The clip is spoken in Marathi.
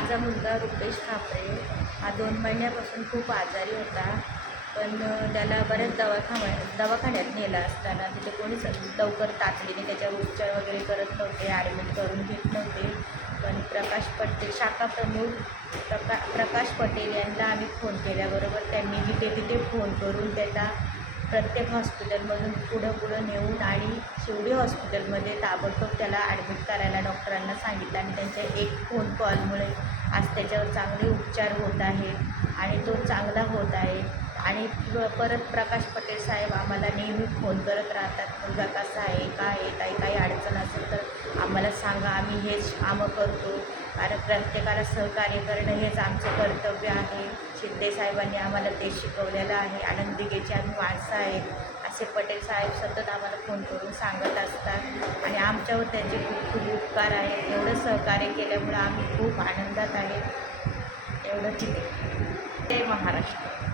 माझा मुलगा रुपेश ठाकरे हा 2 महिन्यापासून खूप आजारी होता. पण त्याला बऱ्याच दवाखान्यात नेलं असताना तिथे कोणीच लवकर तातडीने त्याच्यावर उपचार वगैरे करत नव्हते, ॲडमिट करून घेत नव्हते. पण प्रकाश पटेल शाखा प्रमुख प्रकाश पटेल यांना आम्ही फोन केल्याबरोबर त्यांनी जिथे तिथे फोन करून त्याला प्रत्येक हॉस्पिटलमधून पुढं नेऊन आणि शिवडी हॉस्पिटलमध्ये ताबडतोब त्याला ॲडमिट करायला डॉक्टरांना सांगितलं आणि त्यांच्या एक फोन कॉलमुळे आज त्याच्यावर चांगले उपचार होत आहे आणि तो चांगला होत आहे. आणि परत प्रकाश पटेल साहेब आम्हाला नेहमी फोन करत राहतात, मुलगा कसा आहे, काय आहे, काही अडचण असेल तर आम्हाला सांगा, आम्ही हेच कामं करतो. कारण प्रत्येकाला सहकार्य करणं हेच आमचं कर्तव्य आहे. शिंदे साहेबांनी आम्हाला ते शिकवलेलं आहे. आनंदीगेचे आम्ही माणसं आहेत असे पटेल साहेब सतत आम्हाला फोन करून सांगत असतात आणि आमच्यावर त्यांचे खूप खूप उपकार आहेत. एवढं सहकार्य केल्यामुळं आम्ही खूप आनंदात आहे. एवढं ठीक आहे. जय महाराष्ट्र.